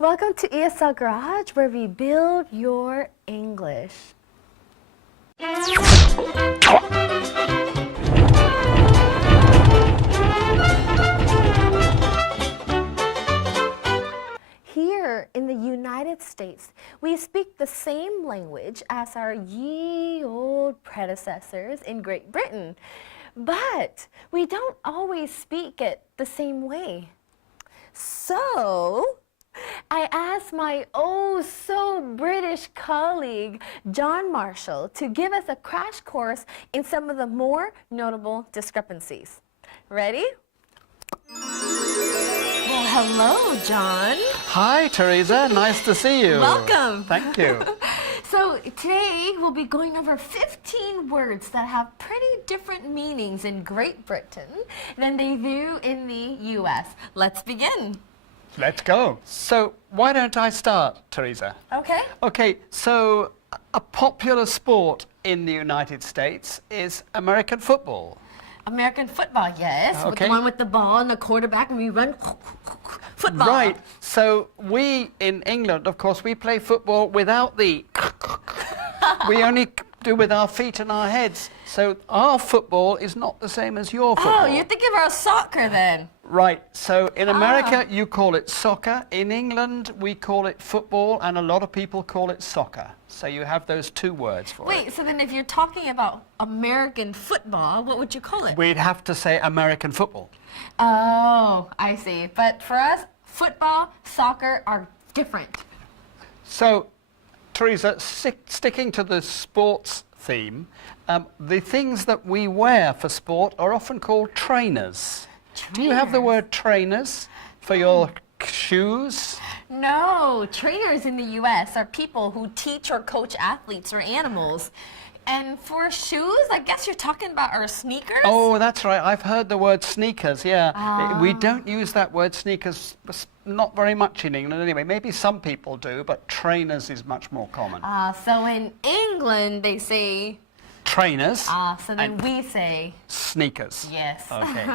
Welcome to ESL Garage, where we build your English. Here in the United States, we speak the same language as our ye old predecessors in Great Britain, but we don't always speak it the same way. So, I asked my oh so British colleague, John Marshall, to give us a crash course in some of the more notable discrepancies. Ready? Well, hello, John. Hi, Teresa. Nice to see you. Welcome. Thank you. So today we'll be going over 15 words that have pretty different meanings in Great Britain than they do in the US. Let's begin. Let's go. So why don't I start, Teresa? Okay. Okay, so a popular sport in the United States is American football. American football, yes. Okay. With the one with the ball and the quarterback and we run football. Right. So we in England, of course, we play football without the we only do with our feet and our heads. So our football is not the same as your football. Oh, you're thinking about soccer then. Right, so in America you call it soccer, in England we call it football, and a lot of people call it soccer. So you have those two words for it. Wait, so then if you're talking about American football, what would you call it? We'd have to say American football. Oh, I see. But for us, football, soccer are different. So, Teresa, sticking to the sports theme, the things that we wear for sport are often called trainers. Do you have the word trainers for your shoes? No, trainers in the U.S. are people who teach or coach athletes or animals. And for shoes, I guess you're talking about our sneakers? Oh, that's right. I've heard the word sneakers, yeah. We don't use that word sneakers, not very much in England anyway. Maybe some people do, but trainers is much more common. So in England, they say... Trainers. So then we say... Sneakers. Yes. Okay.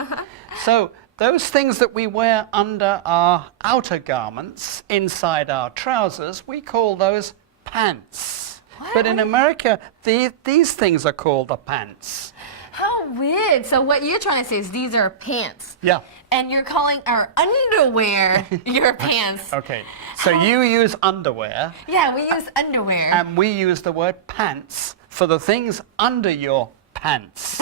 So those things that we wear under our outer garments, inside our trousers, we call those pants. What? But in America, these things are called the pants. How weird. So what you're trying to say is these are pants. Yeah. And you're calling our underwear your pants. Okay. So you use underwear. Yeah, we use underwear. And we use the word pants for the things under your pants.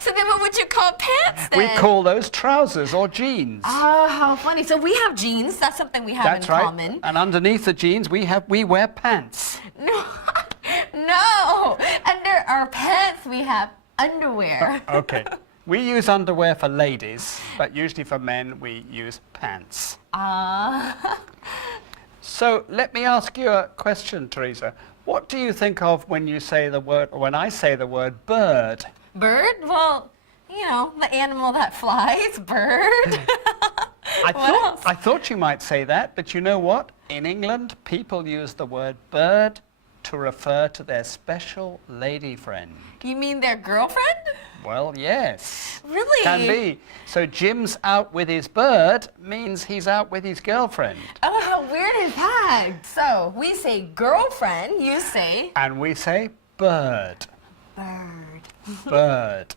So then what would you call pants then? We call those trousers or jeans. Oh, how funny. So we have jeans. That's something we have That's in right. common. And underneath the jeans, we wear pants. No. No. Under our pants, we have underwear. Okay. We use underwear for ladies, but usually for men, we use pants. So let me ask you a question, Teresa. What do you think of when you say the word, or when I say the word bird? Bird? Well, you know, the animal that flies, bird. I thought you might say that, but you know what? In England, people use the word bird to refer to their special lady friend. You mean their girlfriend? Well, yes. Really? Can be. So Jim's out with his bird means he's out with his girlfriend. Oh, how weird is that? So we say girlfriend, you say... And we say bird. Bird. Bird.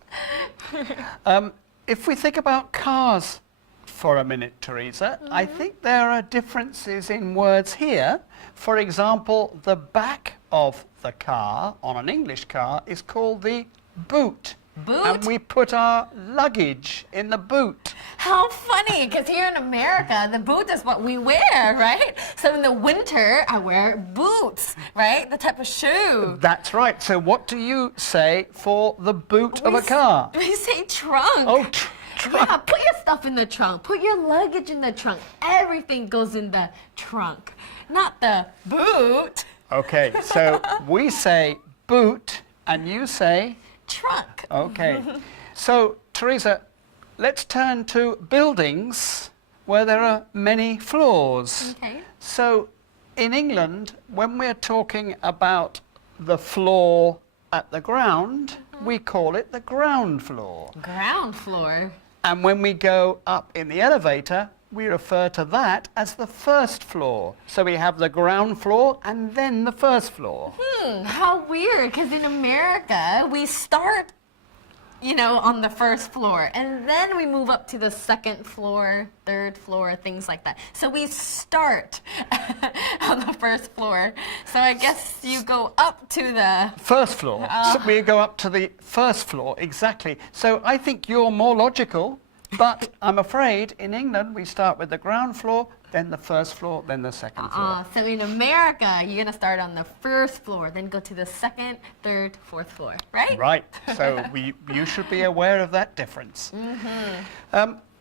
If we think about cars for a minute, Teresa, I think there are differences in words here. For example, the back of the car on an English car is called the boot. Boot? And we put our luggage in the boot. How funny, because here in America, the boot is what we wear, right? So in the winter, I wear boots, right? The type of shoe. That's right. So what do you say for the boot of a car? We say trunk. Oh, trunk. Yeah, put your stuff in the trunk. Put your luggage in the trunk. Everything goes in the trunk, not the boot. Okay, so we say boot and you say? Trunk. Okay. So, Teresa, let's turn to buildings where there are many floors. Okay. So, in England, when we're talking about the floor at the ground, we call it the ground floor. Ground floor. And when we go up in the elevator, we refer to that as the first floor. So we have the ground floor and then the first floor. How weird, because in America, we start, on the first floor, and then we move up to the second floor, third floor, things like that. So we start on the first floor. So I guess you go up to the first floor. So we go up to the first floor, exactly. So I think you're more logical, but I'm afraid in England we start with the ground floor, then the first floor, then the second floor. So in America, you're going to start on the first floor, then go to the second, third, fourth floor, right? Right. So you should be aware of that difference.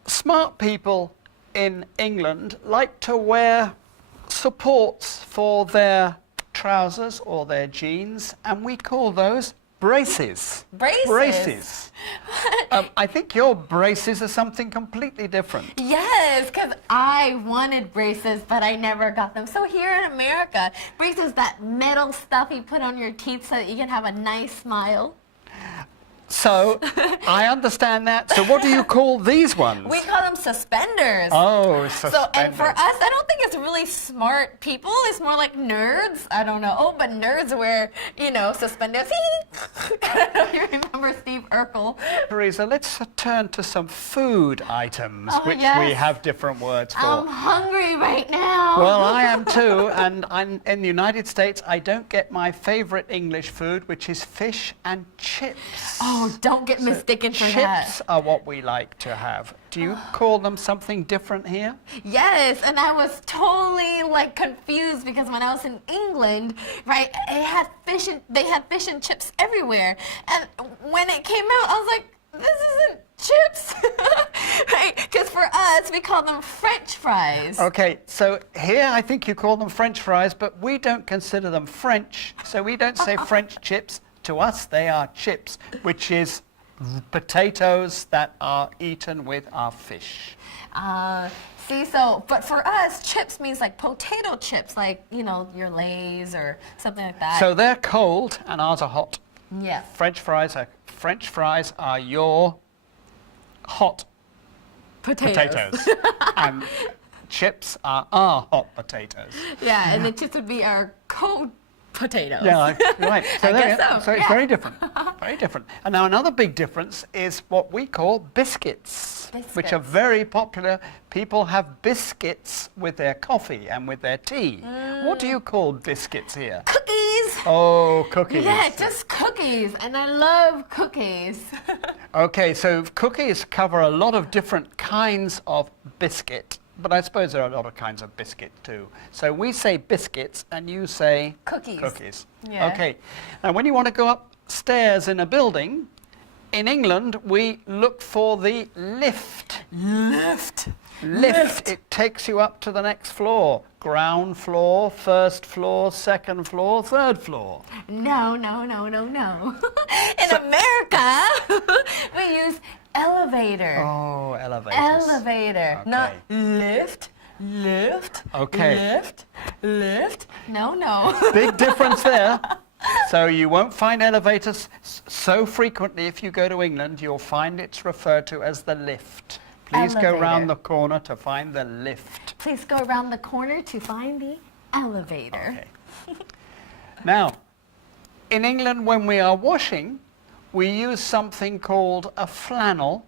Smart people in England like to wear supports for their trousers or their jeans, and we call those braces. Braces? I think your braces are something completely different. Yes, because I wanted braces, but I never got them. So here in America, braces, that metal stuff you put on your teeth so that you can have a nice smile. So, I understand that. So what do you call these ones? We call them suspenders. Oh, suspenders. So, and for us, I don't think it's really smart people. It's more like nerds. I don't know. Oh, but nerds wear, suspenders. I don't know if you remember Steve Urkel. Teresa, let's turn to some food items, which yes. we have different words for. I'm hungry right now. Well, I am too, and I'm in the United States, I don't get my favorite English food, which is fish and chips. Oh, don't get mistaken for that. Chips are what we like to have. Do you call them something different here? Yes, and I was totally confused because when I was in England, right, they had fish and chips everywhere. And when it came out, I was like, this isn't chips, right? Because for us, we call them French fries. Okay, so here I think you call them French fries, but we don't consider them French, so we don't say French chips. To us, they are chips, which is potatoes that are eaten with our fish. But for us, chips means like potato chips, your Lay's or something like that. So they're cold and ours are hot. Yeah. French fries are your hot potatoes. And chips are our hot potatoes. Yeah, and the chips would be our cold potatoes. Yeah, right. So I guess so. So it's very different. Very different. And now another big difference is what we call biscuits, which are very popular. People have biscuits with their coffee and with their tea. What do you call biscuits here? Cookies. Oh, cookies. Yeah, just cookies. And I love cookies. Okay, so cookies cover a lot of different kinds of biscuit. But I suppose there are a lot of kinds of biscuit too. So we say biscuits and you say cookies. Yeah. Okay. Now when you want to go upstairs in a building, in England we look for the lift. Lift. It takes you up to the next floor. Ground floor, first floor, second floor, third floor. No. In America, we use elevator. Oh, elevators. Elevator, Okay. not lift. Okay. Lift. No. Big difference there. So you won't find elevators so frequently if you go to England. You'll find it's referred to as the lift. Please go round the corner to find the lift. Please go around the corner to find the elevator. Okay. Now, in England, when we are washing, we use something called a flannel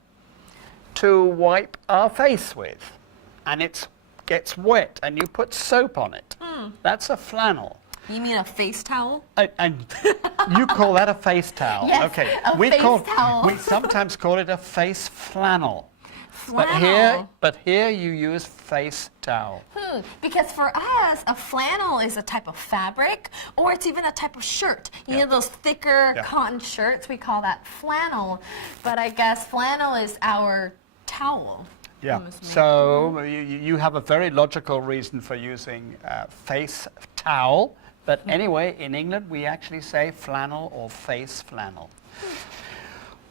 to wipe our face with. And it gets wet and you put soap on it. That's a flannel. You mean a face towel? And you call that a face towel? Yes, okay. face towel. We sometimes call it a face flannel. Flannel. But here you use face towel. Because for us, a flannel is a type of fabric, or it's even a type of shirt. You know those thicker cotton shirts? We call that flannel. But I guess flannel is our towel. Yeah. So you have a very logical reason for using face towel. But anyway, in England, we actually say flannel or face flannel.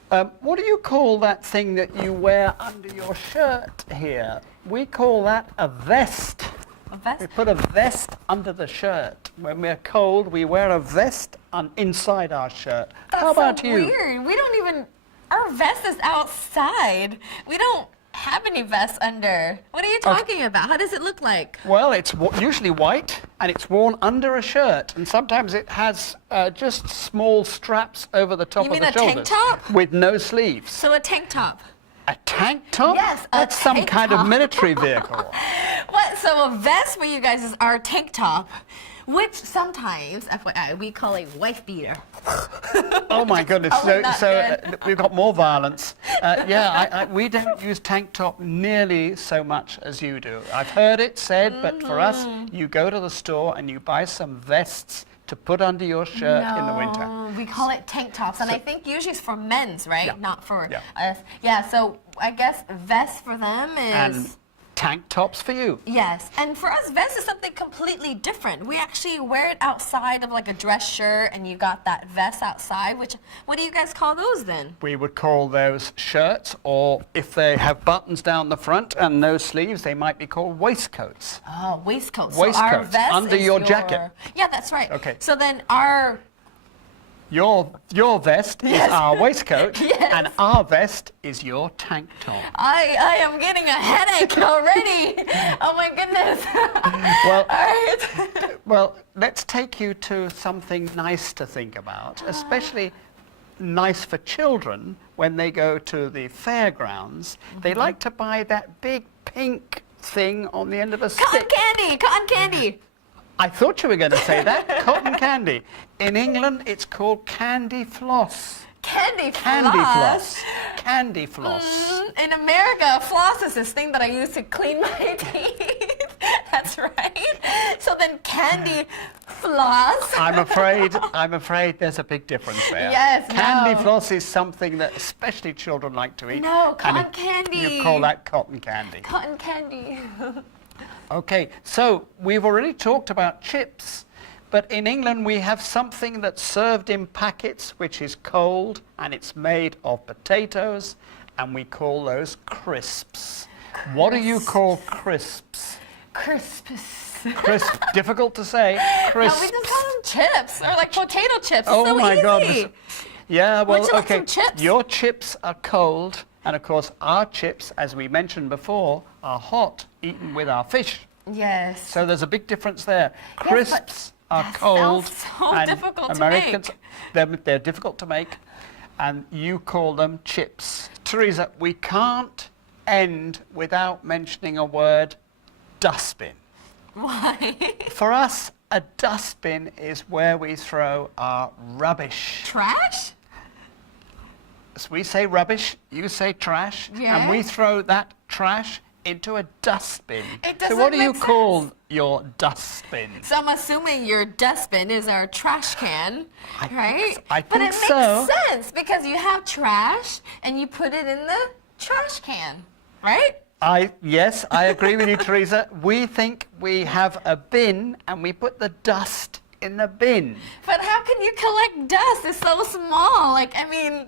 What do you call that thing that you wear under your shirt here? We call that a vest. A vest? We put a vest under the shirt. When we're cold, we wear a vest inside our shirt. That's How about so you? Weird. We don't even, our vest is outside. We don't have any vests under. What are you talking about? How does it look like? Well, it's usually white, and it's worn under a shirt, and sometimes it has just small straps over the top You of mean the a tank shoulders. top? With no sleeves. So a tank top. A tank top? Yes, a That's some tank kind top. of military vehicle. What? So a vest for you guys is our tank top, which sometimes, FYI, we call a wife beater. Oh my goodness! Probably not good. We've got more violence. We don't use tank top nearly so much as you do. I've heard it said, but for us, you go to the store and you buy some vests to put under your shirt in the winter. No, we call it tank tops, and I think usually it's for men's, right? Yeah. Not for Yeah. us. Yeah. So I guess vest for them is. And tank tops for you. Yes, and for us, vest is something completely different. We actually wear it outside of like a dress shirt, and you got that vest outside, which, what do you guys call those then? We would call those shirts, or if they have buttons down the front and no sleeves, they might be called waistcoats. Oh, waistcoats. So our Waistcoats, vest under is your jacket. Yeah, that's right. Okay. So then our... Your vest Yes. is our waistcoat, Yes. and our vest is your tank top. I am getting a headache already. Oh my goodness. Well, All right. Well, let's take you to something nice to think about, especially nice for children when they go to the fairgrounds. They like to buy that big pink thing on the end of a Cotton stick. candy, cotton candy. I thought you were going to say that. Cotton candy. In England, it's called candy floss. Candy floss. Candy floss. Candy floss. In America, floss is this thing that I use to clean my teeth. That's right. So then candy floss. I'm afraid there's a big difference there. Yes, Candy no. floss is something that especially children like to eat. No, and cotton candy. You call that cotton candy. Cotton candy. Okay, so we've already talked about chips, but in England we have something that's served in packets which is cold and it's made of potatoes, and we call those crisps. What do you call crisps? Crisps. Crisp, difficult to say. No, Crisps. we just call them chips, or like potato chips. Oh so my easy. God. Yeah, well, Would you like okay. some chips? Your chips are cold, and of course our chips, as we mentioned before, are hot, eaten with our fish. Yes. So there's a big difference there. but Crisps are that cold, sounds so and difficult to Americans, make. they're difficult to make, and you call them chips. Teresa, we can't end without mentioning a word, dustbin. Why? For us, a dustbin is where we throw our rubbish. Trash? So we say rubbish, you say trash, and we Yeah. throw that trash into a dustbin. It So doesn't what do you make call sense. your dustbin? So I'm assuming your dustbin is our trash can, right? I But think it makes so. sense because you have trash and you put it in the trash can, right? Yes, I agree with you, Teresa. We think we have a bin and we put the dust in the bin. But how can you collect dust? It's so small. Like, I mean,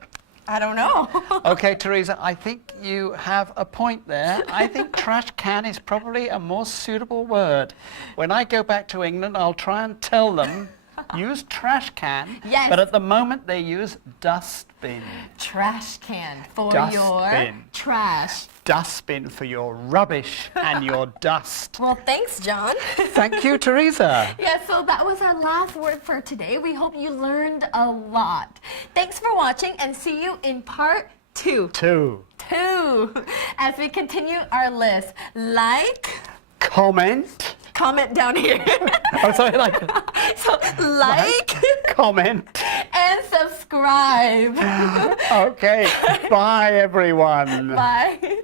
I don't know. Okay, Teresa, I think you have a point there. I think trash can is probably a more suitable word. When I go back to England, I'll try and tell them, use trash can, Yes. but at the moment they use dustbin. Trash can for your Dustbin. trash. Dustbin for your rubbish and your dust. Well, thanks, John. Thank you, Teresa. Yeah, so that was our last word for today. We hope you learned a lot. Thanks for watching, and see you in part 2. 2. As we continue our list. Like, Comment. comment down here. Oh, sorry, like, So like comment. and subscribe. Okay, bye everyone. Bye.